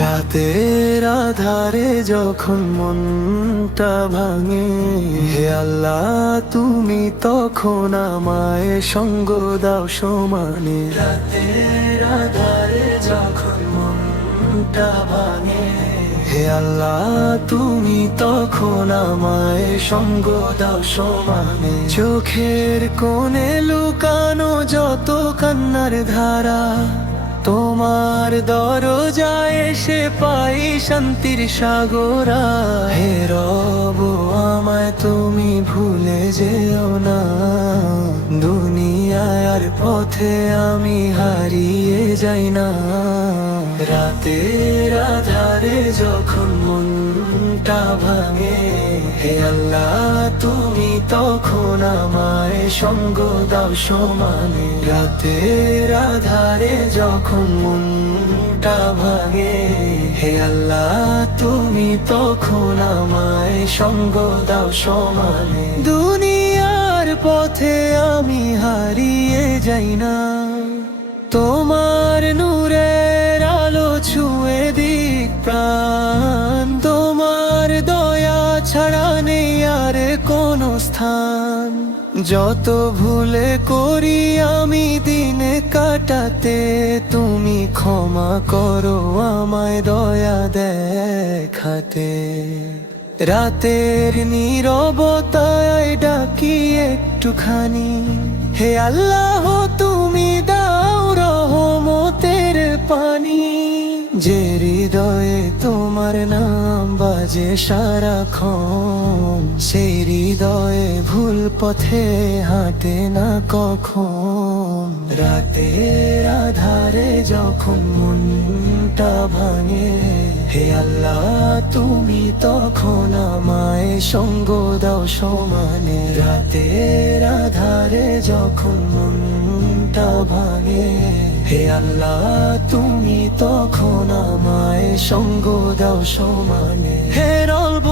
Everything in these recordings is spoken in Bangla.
রাতের আধারে যখন মনটা ভাঙে, হে আল্লাহ তুমি তখন আমায় সঙ্গ দাও সমানে। রাতের আধারে যখন মনটা ভাঙে, হে আল্লাহ তুমি তখন আমায় সঙ্গ দাও সমানে। চোখের কোণে লুকানো যত কান্নার ধারা, তোমার দরজায় এসে পাই শান্তির সাগরা। হে রব আমায় তুমি ভুলে যেও না, দুনিয়ার পথে আমি হারিয়ে যাই না। রাতের আধারে যখন মনটা ভাঙে, হে আল্লাহ তুমি তখন আমায় সঙ্গ দাও সমানে। রাতের আধারে যখন মনটা ভাঙে, হে আল্লাহ তুমি তখন আমায় সঙ্গ দাও সমানে। দুনিয়ার পথে আমি হারিয়ে যাই না, তোমার নূরের আলো ছুঁয়ে দিক প্রাণ। তোমার দয়া ছাড়া নেই আর কোনো স্থান। যত ভুলে করি আমি দিন কাটাতে, তুমি ক্ষমা করো আমায় দয়া দেখাতে। রাতের নীরবতায় ডাকি একটুখানি, হে আল্লাহ তুমি দাও রহমতের পানি। যে হৃদয়ে তোমার নাম বাজে সারাক্ষণ, সেই হৃদয়ে ভুল পথে হাঁটে না কখন। রাতের আধারে যখন মনটা ভাঙে, হে আল্লাহ তুমি তখন আমায় সঙ্গ দাও সমানে। রাতের আধারে যখন মনটা ভাঙে, হে আল্লাহ তুমি তখন আমায় সঙ্গ দাও সমানে। হে রব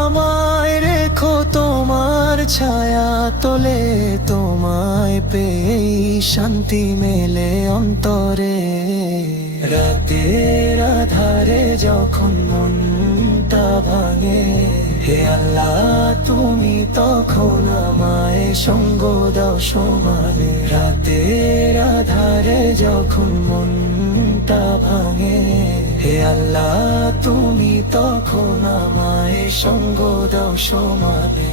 আমায় রেখো তোমার ছায়া তোলে, তোমায় পেয়ে শান্তি মেলে অন্তরে। রাতের আধারে যখন মনটা ভাঙে, হে আল্লাহ তুমি তখন আমায় সঙ্গ দাও সমানে। রাতের আধারে যখন মনটা ভাঙে, হে আল্লাহ তুমি তখন আমায় সঙ্গ দাও সমানে।